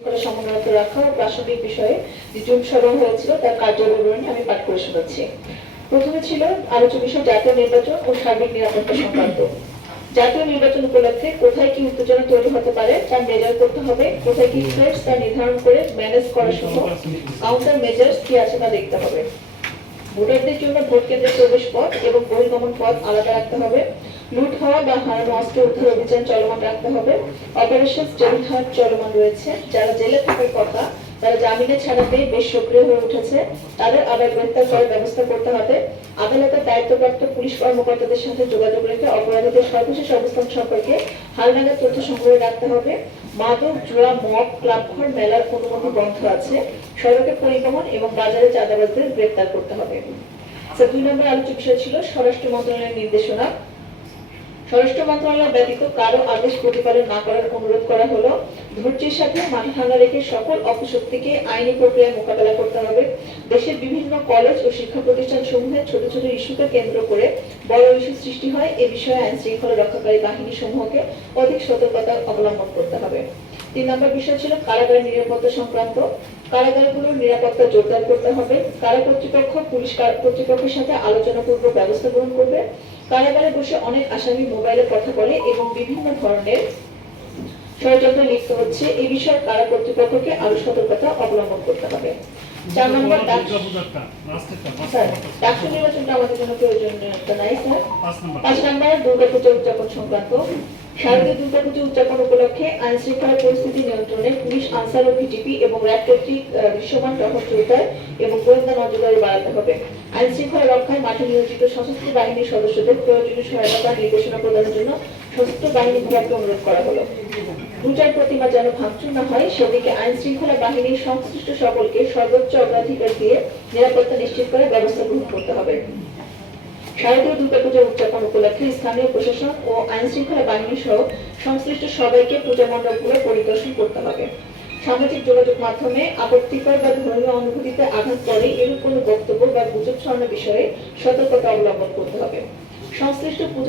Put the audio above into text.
সমন্বয়ত রাখা প্রাসঙ্গিক বিষয়ে যে জুম সভা হয়েছিল, তার কার্যবিবরণী আমি পাঠ করে শোনাচ্ছি। প্রথমে ছিল আলোচ্য বিষয় জাতীয় নির্বাচন ও সার্বিক নিরাপত্তা সংক্রান্ত। জাতীয় নির্বাচন উপলক্ষে কোথায় কি উত্তেজনা তৈরি হতে পারে, তা মেজার করতে হবে, কোথায় কি থ্রেটস তা নির্ধারণ করে ম্যানেজ করা সহ কাউন্টার মেজার্স কি আছে তা দেখতে হবে। ভোটারদের জন্য ভোট কেন্দ্রের প্রবেশ পথ এবং বহির্গমন পথ আলাদা রাখতে হবে। লুট হওয়া বা হারানো অস্ত্র উদ্ধার অভিযান চলমান রাখতে হবে। অপারেশন জেল হাট চলমান রয়েছে। যারা জেলে থাকার কথা তারা জামিনে ছাড়া পেয়ে বেশ সক্রিয় হয়ে উঠেছে। তাদের আবার গ্রেপ্তার করার ব্যবস্থা করতে হবে। আদালতের দায়িত্বপ্রাপ্ত পুলিশ কর্মকর্তাদের সাথে যোগাযোগ রেখে অপরাধীদের সর্বশেষ অবস্থান সম্পর্কে হালনাগাদ তথ্য সংগ্রহ রাখতে হবে। মাদক জোড়া মদ ক্লাবঘর মেলার অনুমতি বন্ধ আছে। সড়কে পরিবহন এবং বাজারে চাঁদাবাজদের গ্রেপ্তার করতে হবে। আচ্ছা, দুই নম্বর আলোচ্য বিষয় ছিল স্বরাষ্ট্র মন্ত্রণালয়ের নির্দেশনা। স্বরাষ্ট্র মন্ত্রণালয় ব্যতীত কারও আদেশ প্রতিপালন না করার অনুরোধ করা হলো। ধৈর্যের সাথে মাথা ঠান্ডা রেখে সকল অপশক্তিকে আইনি প্রক্রিয়ায় মোকাবেলা করতে হবে। দেশের বিভিন্ন কলেজ ও শিক্ষা প্রতিষ্ঠান সমূহে ছোট ছোট ইস্যুকে কেন্দ্র করে ইস্যু সৃষ্টি হয়, এ বিষয়ে আইন শৃঙ্খলা রক্ষাকারী বাহিনী সমূহকে অধিক সতর্কতা অবলম্বন করতে হবে। তিন নম্বর বিষয় ছিল কারাগারের নিরাপত্তা সংক্রান্ত। কারাগারগুলোর নিরাপত্তা জোরদার করতে হবে। কারা কর্তৃপক্ষ, পুলিশ কর্তৃপক্ষের সাথে আলোচনা পূর্বক ব্যবস্থা গ্রহণ করবে। কারাগারে বসে অনেক আসামি মোবাইলে কথা বলে এবং বিভিন্ন ধরনের ষড়যন্ত্রে লিপ্ত হচ্ছে। এই বিষয়ে কারা কর্তৃপক্ষকে আরও সতর্কতা অবলম্বন করতে হবে। চার নম্বর ডাকসু নির্বাচনটা আমাদের জন্য প্রয়োজনীয়তা নাই স্যার। পাঁচ নম্বর। দুর্গাপূজা উদযাপন সংক্রান্ত। শারদীয় দুর্গাপূজা উদযাপন উপলক্ষে আইন শৃঙ্খলা পরিস্থিতি নিয়ন্ত্রণে পুলিশ আনসার ও ভিটিপি এবং র্যাব কর্তৃক দৃশ্যমান টহল এবং গোয়েন্দা নজরদারি বাড়াতে হবে। আইন শৃঙ্খলা রক্ষায় মাঠে নিয়োজিত সশস্ত্র বাহিনীর সদস্যদের প্রয়োজনীয় সহায়তা নির্দেশনা প্রদানের জন্য সশস্ত্র বাহিনী বিভাগকে অনুরোধ করা হলো। দুটার প্রতিমা যেন ভাঙচুর না হয়, সেদিকে আইন শৃঙ্খলা বাহিনীর সংশ্লিষ্ট সকলকে সর্বোচ্চ অগ্রাধিকার দিয়ে নিরাপত্তা নিশ্চিত করার ব্যবস্থা গ্রহণ করতে হবে। শারদীয় দুর্গাপূজা উদযাপন উপলক্ষে স্থানীয় প্রশাসন ও আইন শৃঙ্খলা বাহিনী সহ সংশ্লিষ্ট সবাইকে পূজা মণ্ডপগুলো পরিদর্শন করতে হবে। সামাজিক যোগাযোগ মাধ্যমে আপত্তিকর বা ধর্মীয় অনুভূতিতে আঘাত করে এরূপ কোনো বক্তব্য বা গুজব ছড়ানোর বিষয়ে সতর্কতা অবলম্বন করতে হবে। সংশ্লিষ্ট পুজো